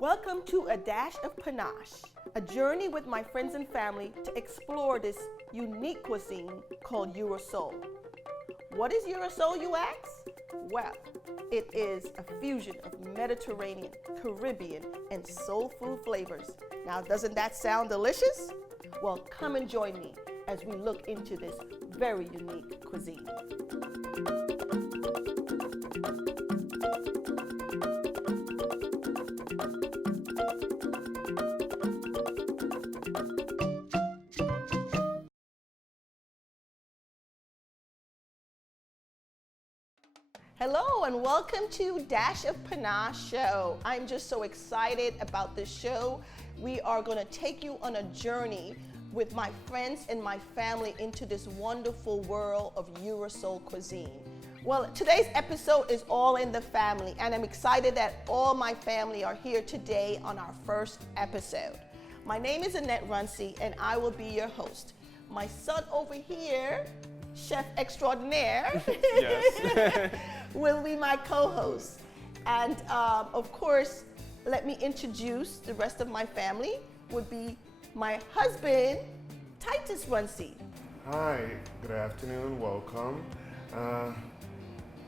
Welcome to A Dash of Pa-Nash, a journey with my friends and family to explore this unique cuisine called Eurosol. What is Eurosol, you ask? Well, it is a fusion of Mediterranean, Caribbean, and soul food flavors. Now, doesn't that sound delicious? Well, come and join me as we look into this very unique cuisine. Hello and welcome to Dash of Pa-Nash show. I'm just so excited about this show. We are going to take you on a journey with my friends and my family into this wonderful world of Eurosol cuisine. Well, today's episode is all in the family, and I'm excited that all my family are here today on our first episode. My name is Annette Runcie, and I will be your host. My son over here, Chef Extraordinaire, Yes. will be my co-host. And of course, let me introduce the rest of my family. Would be my husband, Titus Runcie. Hi, good afternoon, welcome.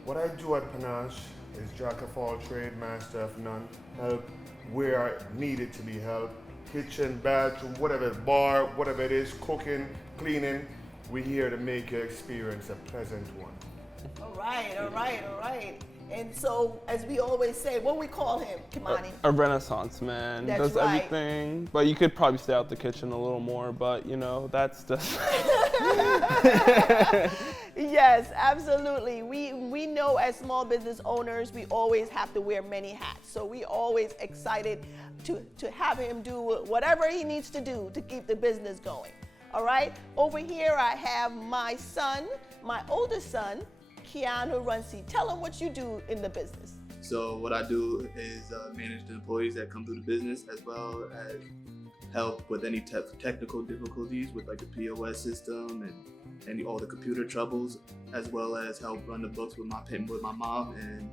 What I do at Pa-Nash is jack of all trade, master of none. Help where needed to be helped. Kitchen, bathroom, whatever, bar, whatever it is, cooking, cleaning. We're here to make your experience a pleasant one. All right. And so, as we always say, what we call him, Kimani? A renaissance man. That's does right. everything. But you could probably stay out the kitchen a little more, but you know, that's just Yes, absolutely. We know as small business owners, we always have to wear many hats. So we always excited to have him do whatever he needs to do to keep the business going. All right, over here I have my son, my oldest son, Keanu Runcie. Tell him what you do in the business. So what I do is manage the employees that come through the business, as well as help with any technical difficulties with like the POS system and all the computer troubles, as well as help run the books with my mom. And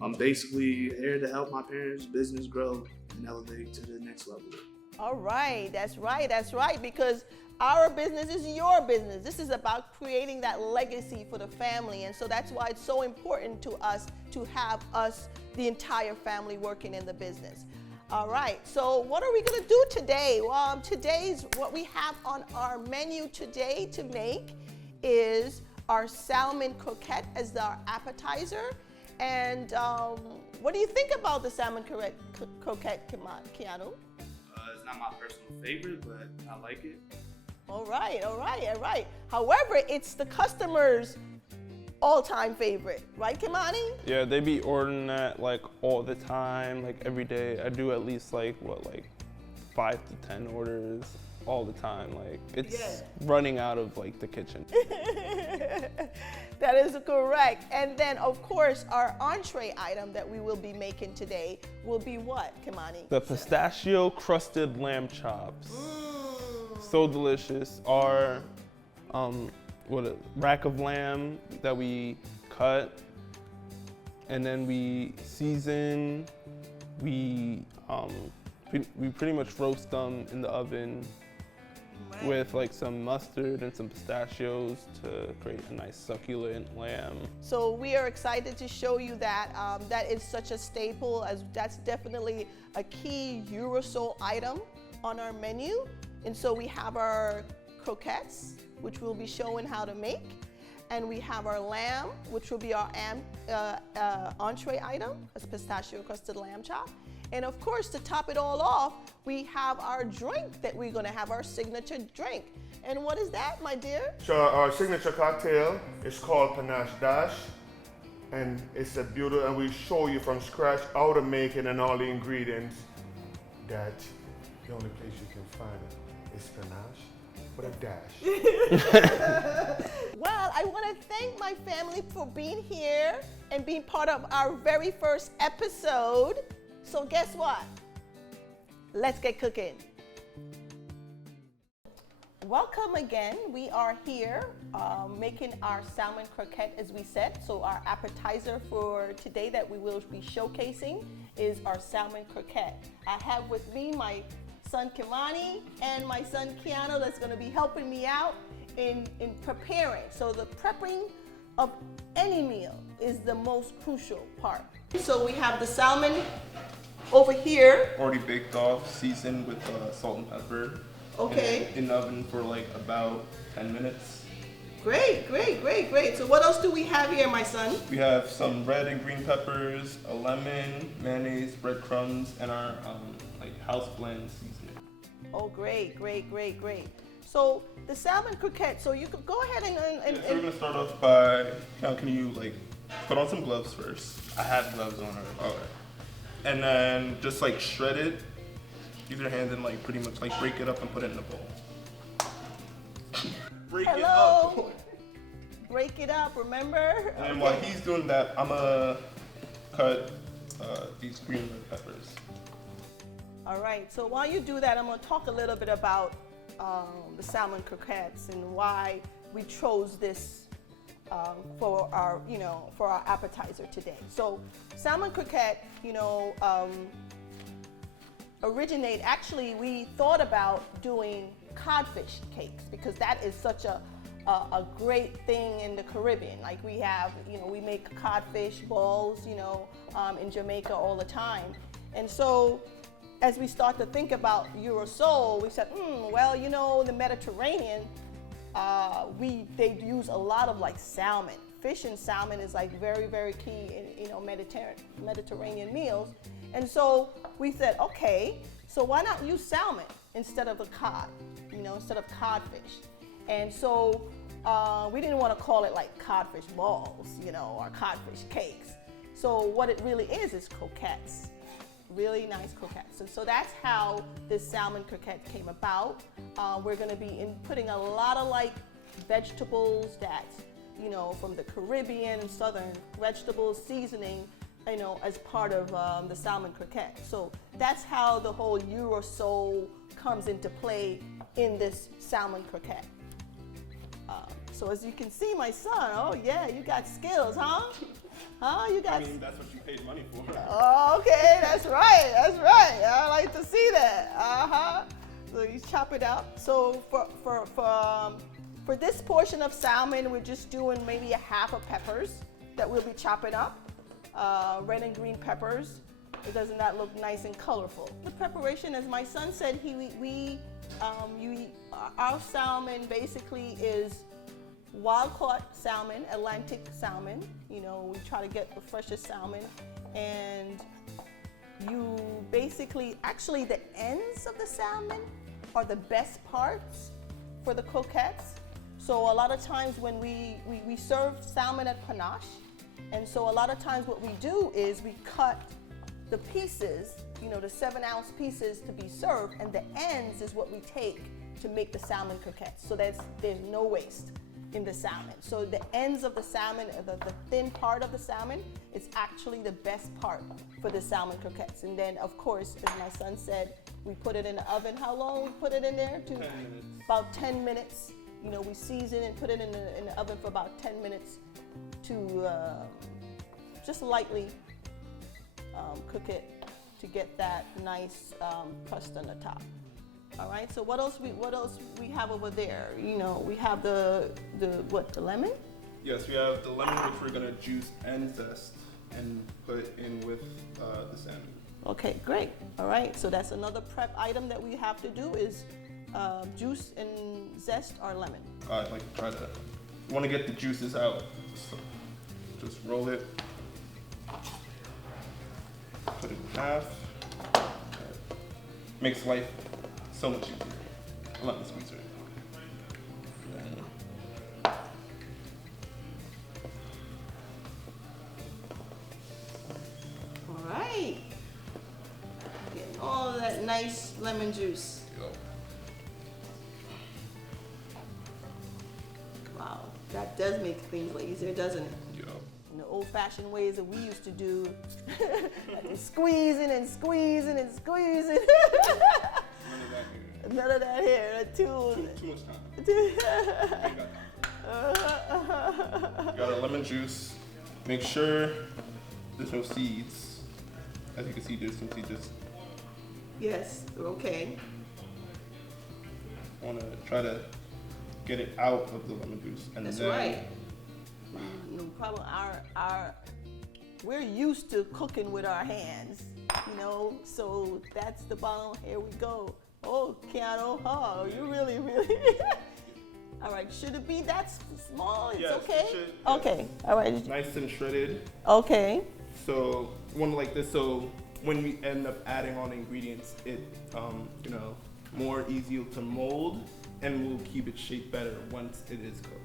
I'm basically here to help my parents' business grow and elevate to the next level. All right, that's right, because our business is your business. This is about creating that legacy for the family, and so that's why it's so important to us to have the entire family working in the business. All right, so what are we gonna do today? Well, today's what we have on our menu today to make is our Salmon Croquette as our appetizer. And what do you think about the Salmon Croquette, Keanu? It's not my personal favorite, but I like it. All right. However, it's the customer's all-time favorite, right, Kimani? yeah, they be ordering that like all the time, like every day. I do at least like 5 to 10 orders all the time. Like it's running out of like the kitchen. That is correct. And then, of course, our entree item that we will be making today will be what, Kimani? The pistachio crusted lamb chops. So delicious. Our a rack of lamb that we cut, and then we season. We pretty much roast them in the oven with like some mustard and some pistachios to create a nice succulent lamb. So we are excited to show you that. That is such a staple, as that's definitely a key Eurosol item on our menu. And so we have our croquettes, which we'll be showing how to make. And we have our lamb, which will be our entree item, a pistachio crusted lamb chop. And of course, to top it all off, we have our drink that we're gonna have, our signature drink. And what is that, my dear? So our signature cocktail is called Pa-Nash Dash, and it's a beautiful, and we show you from scratch how to make it and all the ingredients. That the only place you can find it is Pa-Nash with a dash. Well, I want to thank my family for being here and being part of our very first episode. So guess what? Let's get cooking. welcome again. We are here making our salmon croquette, as we said. So our appetizer for today that we will be showcasing is our salmon croquette. I have with me my son Kimani and my son Keanu that's going to be helping me out in preparing. So the prepping of any meal is the most crucial part. So we have the salmon over here. Already baked off, seasoned with salt and pepper. Okay. In the oven for like about 10 minutes. Great, great, great, great. So what else do we have here, my son? We have some red and green peppers, a lemon, mayonnaise, breadcrumbs, and our like house blend seasoning. Oh, great, great, great, great. So the salmon croquette, so you could go ahead and So we're gonna start off by, now can you like put on some gloves first? I have gloves on already. Okay. And then just like shred it. Use your hands and like pretty much like break it up and put it in a bowl. Break it Hello. up. Break it up, remember? And then while he's doing that, I'm gonna cut these green red peppers. All right, so while you do that, I'm gonna talk a little bit about the salmon croquettes and why we chose this for our appetizer today. So salmon croquette, actually we thought about doing codfish cakes because that is such a great thing in the Caribbean. Like we have, we make codfish balls, in Jamaica all the time. And so as we start to think about Eurosol, we said, the Mediterranean, they use a lot of like salmon. Fish and salmon is like very, very key in, Mediterranean meals. And so we said, okay, so why not use salmon instead of a cod, instead of codfish? And so we didn't want to call it like codfish balls, or codfish cakes. So what it really is croquettes, really nice croquettes. And so that's how this salmon croquette came about. We're going to be putting a lot of like vegetables that, from the Caribbean, southern vegetables, seasoning, as part of the salmon croquette. So that's how the whole Eurosol comes into play in this salmon croquette. So as you can see, my son, oh yeah, you got skills, huh? You got. I mean, that's what you paid money for. Oh, okay, that's right. I like to see that. So you chop it up. So for this portion of salmon, we're just doing maybe a half of peppers that we'll be chopping up. Red and green peppers. It doesn't that look nice and colorful? The preparation, as my son said, our salmon basically is wild-caught salmon, Atlantic salmon. We try to get the freshest salmon, and you basically, actually the ends of the salmon are the best parts for the croquettes. So a lot of times when we serve salmon at Pa-Nash, and so a lot of times what we do is we cut the pieces, the 7-ounce pieces to be served, and the ends is what we take to make the salmon croquettes. So there's no waste in the salmon. So the ends of the salmon, the thin part of the salmon, is actually the best part for the salmon croquettes. And then, of course, as my son said, we put it in the oven. How long we put it in there? 10 minutes. About 10 minutes. We season and put it in the oven for about 10 minutes to just lightly cook it to get that nice crust on the top. All right. So what else we have over there? We have the lemon? Yes, we have the lemon, which we're gonna juice and zest and put in with the salmon. Okay, great. All right. So that's another prep item that we have to do is juice and zest our lemon. I'd like to try that. You want to get the juices out. So just roll it. Put it in half. Makes life so much easier. Lemon squeezer. All right. Getting all of that nice lemon juice. Yep. Wow, that does make things easier, doesn't it? Yep. In the old-fashioned ways that we used to do, squeezing and squeezing and squeezing. None of that here. Too much time. Ain't got time. Got our lemon juice. Make sure there's no seeds. As you can see, there's some seeds. Yes, okay. I want to try to get it out of the lemon juice. And That's then, right. No problem. We're used to cooking with our hands, you know, so that's the bottom. Here we go. Oh, Keanu, oh, you really. All right, should it be that small? It's yes, okay? it should, yes. Okay, all right. Nice and shredded. Okay. So one like this. So when we end up adding on ingredients, it more easier to mold, and will keep its shape better once it is cooked.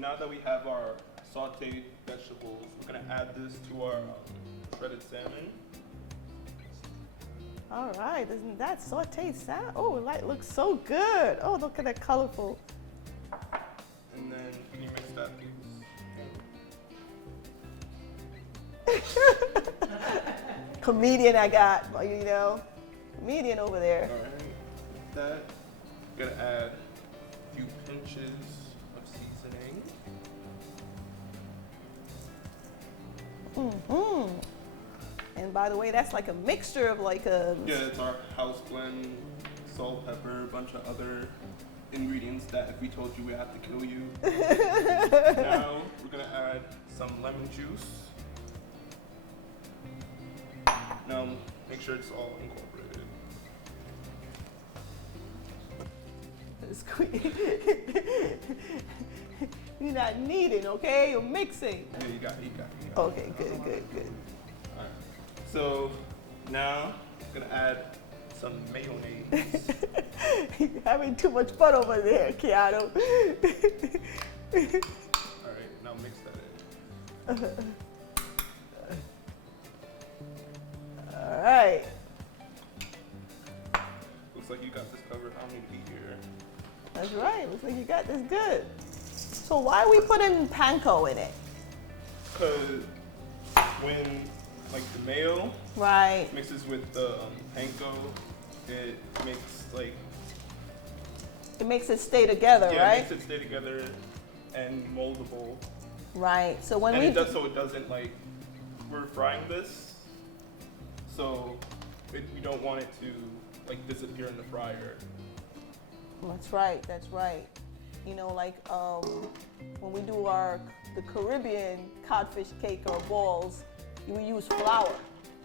Now that we have our sauteed vegetables, we're gonna add this to our shredded salmon. All right, isn't that sauteed salmon? Oh, it looks so good. Oh, look at that colorful. And then can you mix that, please? Comedian I got, you know, comedian over there. All right, that. Gonna add a few pinches of seasoning. Mm-hmm. And by the way, that's like a mixture of like a... Yeah, it's our house blend, salt, pepper, a bunch of other ingredients that if we told you we have to kill you. Now we're gonna add some lemon juice. Now make sure it's all incorporated. You're not kneading, okay? You're mixing. Yeah, you got it. Okay, good. All right. So now I'm gonna add some mayonnaise. You're having too much fun over there, Keanu. All right, now mix that in. All right. Looks like you got this covered. I don't need to be here. That's right. Looks like you got this good. So why are we putting panko in it? Because when like the mayo Right. mixes with the panko, it makes like It makes it stay together, it right? makes it stay together and moldable. Right. So when And we it does so it doesn't like we're frying this, so we don't want it to like disappear in the fryer. That's right. You know, like when we do the Caribbean codfish cake or balls, we use flour.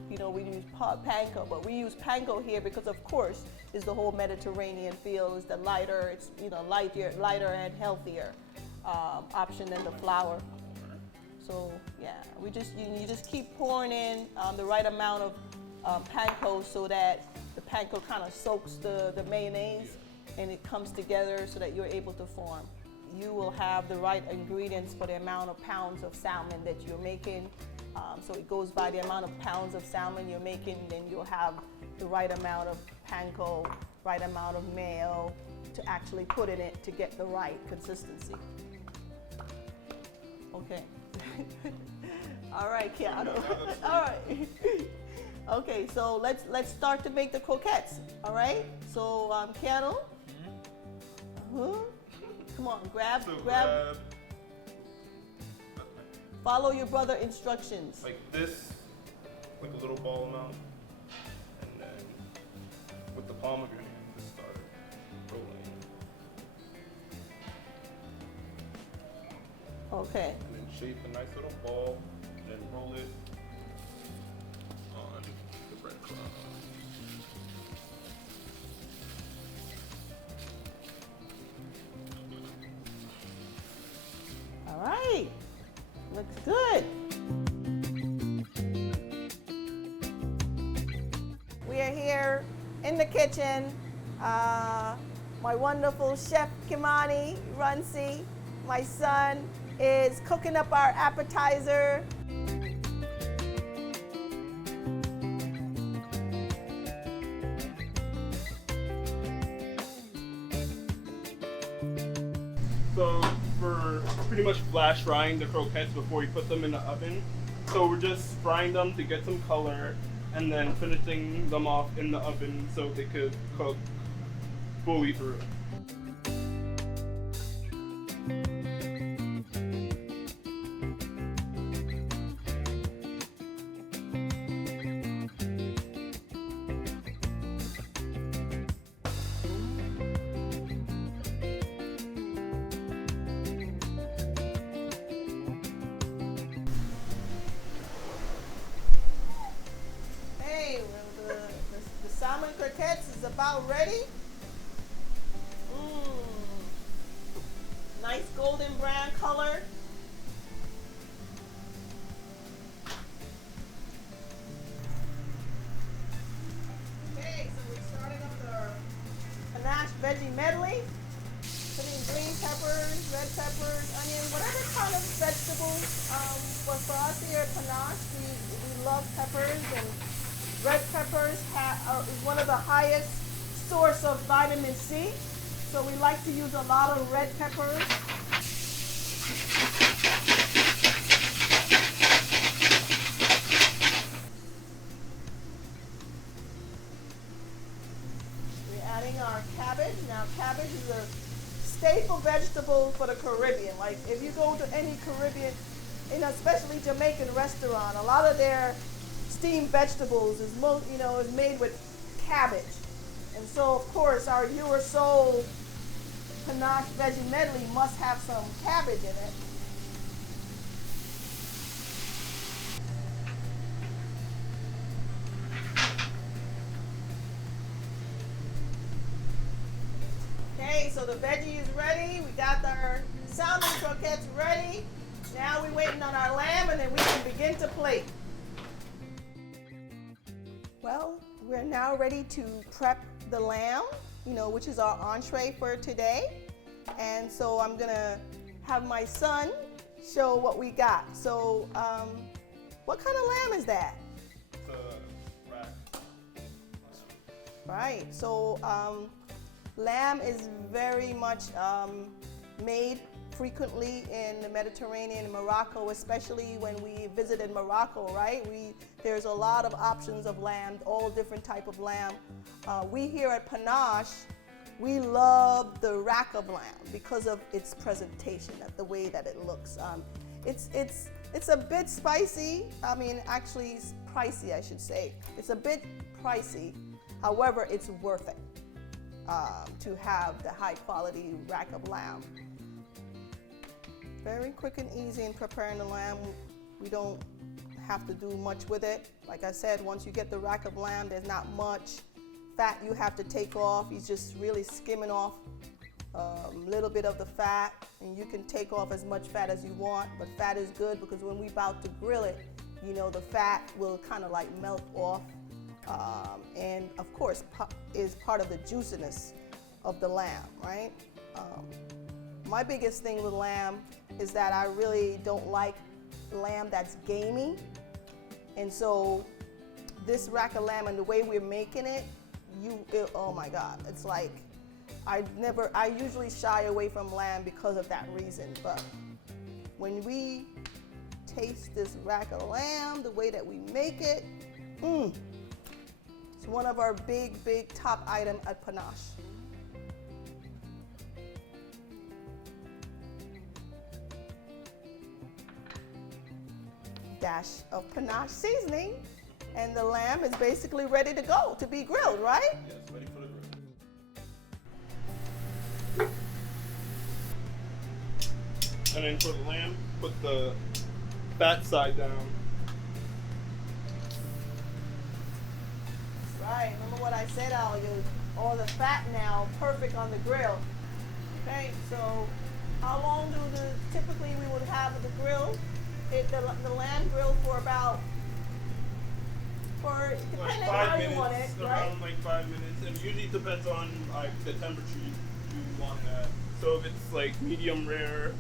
You know, we use panko, but we use panko here because, of course, is the whole Mediterranean feel. Is the lighter, it's lighter and healthier option than the flour. So yeah, you just keep pouring in the right amount of panko so that the panko kind of soaks the mayonnaise and it comes together so that you're able to form. You will have the right ingredients for the amount of pounds of salmon that you're making. So it goes by the amount of pounds of salmon you're making, then you'll have the right amount of panko, right amount of mayo to actually put in it to get the right consistency. Okay. All right, Keanu. All right. Okay, so let's start to make the croquettes. All right. So Keanu. Come on, grab. Follow your brother instructions. Like this, like a little ball amount, and then with the palm of your hand, just start rolling. Okay. And then shape a nice little ball. and roll it on the breadcrumb. All right, looks good. We are here in the kitchen. My wonderful chef Kimani Runcie, my son, is cooking up our appetizer. So we're pretty much flash frying the croquettes before we put them in the oven. So we're just frying them to get some color and then finishing them off in the oven so they could cook fully through. Hey, well, the salmon croquettes is about ready. Nice golden brown color. Okay, so we're starting up the Pa-Nash Veggie Medley. Putting green peppers, red peppers, onion, whatever kind of vegetable. But for us here at Pa-Nash, we love peppers, and red peppers is one of the highest source of vitamin C. So we like to use a lot of red peppers. We're adding our cabbage. Now cabbage is a staple vegetable for the Caribbean. Like if you go to any Caribbean, especially Jamaican restaurant, a lot of their steamed vegetables is made with cabbage. And so of course our Your Soul Pa-Nash Veggie Medley must have some cabbage in it. Okay, so the veggie is ready. We got our salmon croquettes ready. Now we're waiting on our lamb, and then we can begin to plate. Well, we're now ready to prep the lamb, which is our entree for today. And so I'm gonna have my son show what we got. So, what kind of lamb is that? It's a rack. Right, so lamb is very much made frequently in the Mediterranean and Morocco, especially when we visited Morocco, right? There's a lot of options of lamb, all different type of lamb. We here at Pa-Nash, we love the rack of lamb because of its presentation, the way that it looks. It's a bit spicy. Actually, it's pricey, I should say. It's a bit pricey. However, it's worth it to have the high quality rack of lamb. Very quick and easy in preparing the lamb. We don't have to do much with it. Like I said, once you get the rack of lamb, there's not much fat you have to take off. You're just really skimming off a little bit of the fat, and you can take off as much fat as you want, but fat is good because when we're about to grill it, the fat will kind of like melt off, and of course is part of the juiciness of the lamb, right? My biggest thing with lamb is that I really don't like lamb that's gamey, and so this rack of lamb and the way we're making it, oh my God, it's like I usually shy away from lamb because of that reason. But when we taste this rack of lamb, the way that we make it, it's one of our big top item at Pa-Nash. Dash of Pa-Nash seasoning, and the lamb is basically ready to go to be grilled, right? Yes, ready for the grill. And then for the lamb, put the fat side down. Right, remember what I said, all the fat now, perfect on the grill. Okay, so how long typically we would have the grill? The lamb grill for about, depending on how you want it, right? Around like 5 minutes. And usually depends on like the temperature you want that. So if it's like medium rare,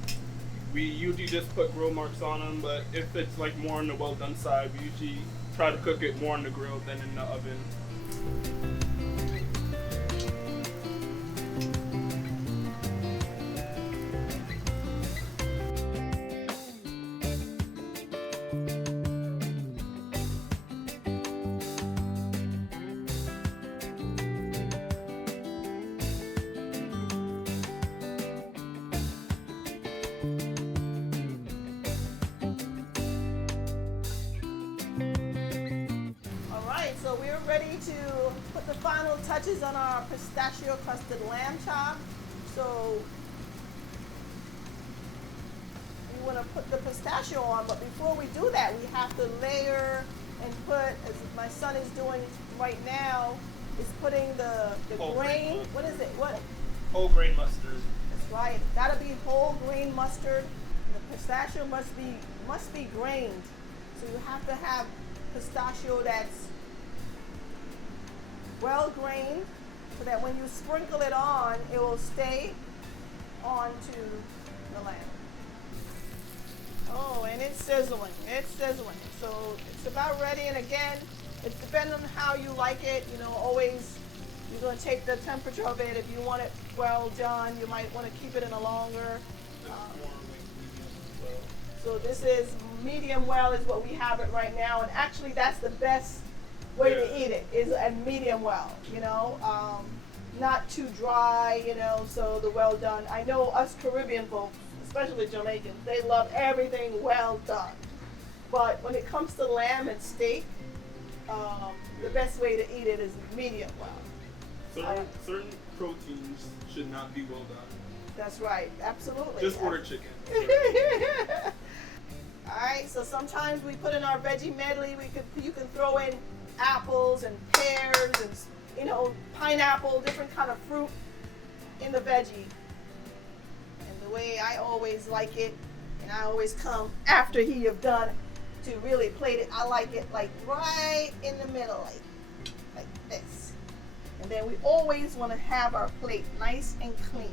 we usually just put grill marks on them. But if it's like more on the well done side, we usually try to cook it more on the grill than in the oven. So we're ready to put the final touches on our pistachio crusted lamb chop. So we want to put the pistachio on, but before we do that, we have to layer and put, as my son is doing right now, is putting the grain. What is it? What? Whole grain mustard. That's right. Gotta be whole grain mustard. The pistachio must be grained. So you have to have pistachio that's well grained, so that when you sprinkle it on, it will stay onto the lamb. Oh, and it's sizzling. It's sizzling. So it's about ready. And again, it depends on how you like it. You know, always you're going to take the temperature of it. If you want it well done, you might want to keep it in a longer. So this is medium well is what we have it right now, and actually that's the best way to eat it is a medium well, you know, not too dry, you know, so the well done. I know us Caribbean folks, especially Jamaicans, they love everything well done. But when it comes to lamb and steak, the best way to eat it is medium well. Certain proteins should not be well done. That's right, absolutely. Just order chicken. All right, so sometimes we put in our veggie medley, you can throw in apples and pears and, you know, pineapple, different kind of fruit in the veggie. And the way I always like it, and I always come after he have done to really plate it, I like it like right in the middle, like this. And then we always want to have our plate nice and clean.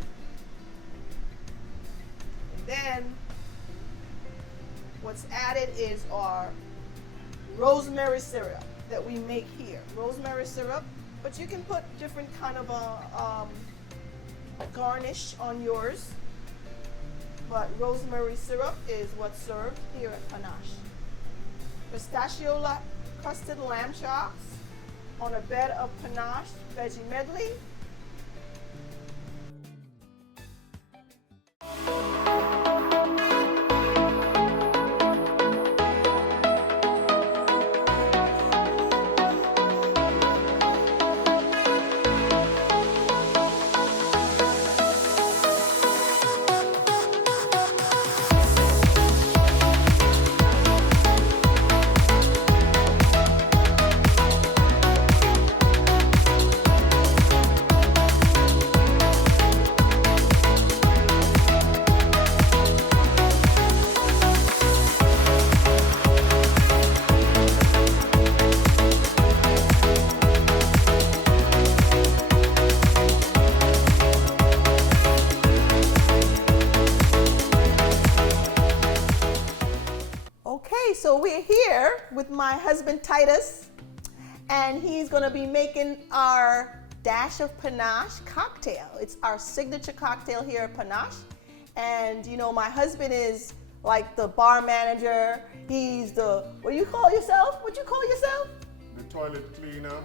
And then what's added is our rosemary syrup that we make here. Rosemary syrup, but you can put different kind of a garnish on yours. But rosemary syrup is what's served here at Pa-Nash. Pistachio crusted lamb chops on a bed of Pa-Nash Veggie Medley. So we're here with my husband Titus, and he's going to be making our Dash of Pa-Nash cocktail. It's our signature cocktail here at Pa-Nash. And you know, my husband is like the bar manager. He's the, what do you call yourself? What you call yourself? The toilet cleaner.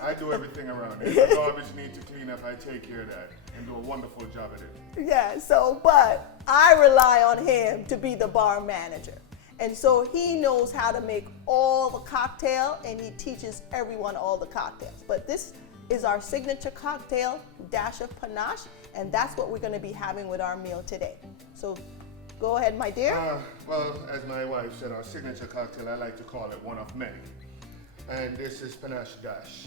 I do everything around it. If the garbage needs to clean up, I take care of that and do a wonderful job at it. Yeah, so, but I rely on him to be the bar manager. And so he knows how to make all the cocktail, and he teaches everyone all the cocktails. But this is our signature cocktail, Dash of Pa-Nash, and that's what we're gonna be having with our meal today. So Go ahead, my dear. Well, as my wife said, our signature cocktail, I like to call it one of many. And this is Pa-Nash Dash.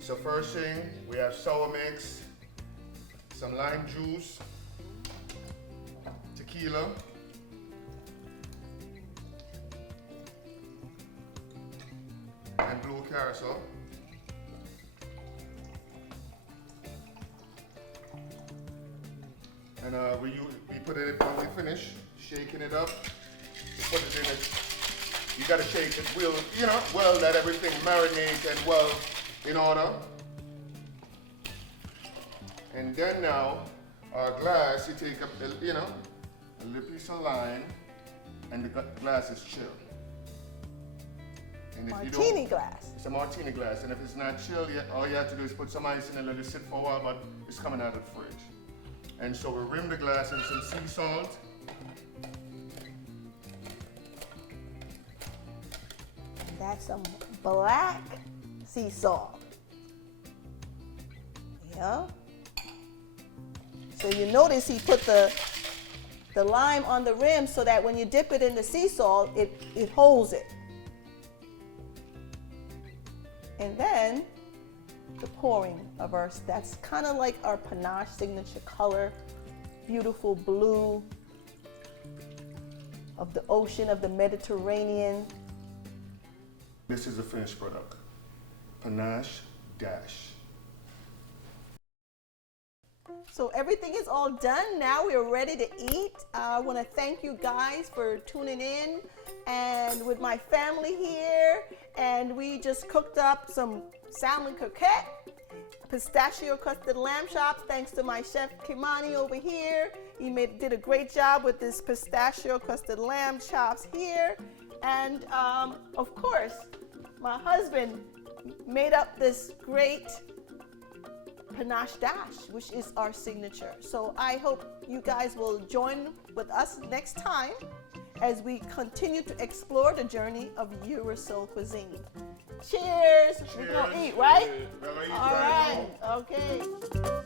So first thing, we have sour mix, some lime juice, tequila, and blue carousel. And we put it when we finish shaking it up. We put it in it. You gotta shake it well, let everything marinate and well in order. And then now, our glass, you take a little piece of lime, and the glass is chilled. And if Martini glass. It's a martini glass, and if it's not chilled yet, all you have to do is put some ice in and let it sit for a while, but it's coming out of the fridge. And so we rim the glass in some sea salt. That's some black sea salt. Yeah. So you notice he put the lime on the rim so that when you dip it in the sea salt, it holds it. And then the pouring of that's kind of like our Pa-Nash signature color, beautiful blue of the ocean, of the Mediterranean. This is the finished product, Pa-Nash Dash. So everything is all done. Now we are ready to eat. I want to thank you guys for tuning in, and with my family here, and we just cooked up some Salmon Croquette, pistachio crusted lamb chops, thanks to my chef Kimani over here. He did a great job with this pistachio crusted lamb chops here. And of course, my husband made up this great Pa-Nash Dash, which is our signature. So I hope you guys will join with us next time as we continue to explore the journey of Eurosol cuisine. Cheers! We're gonna eat, right? We're gonna eat All right. Okay.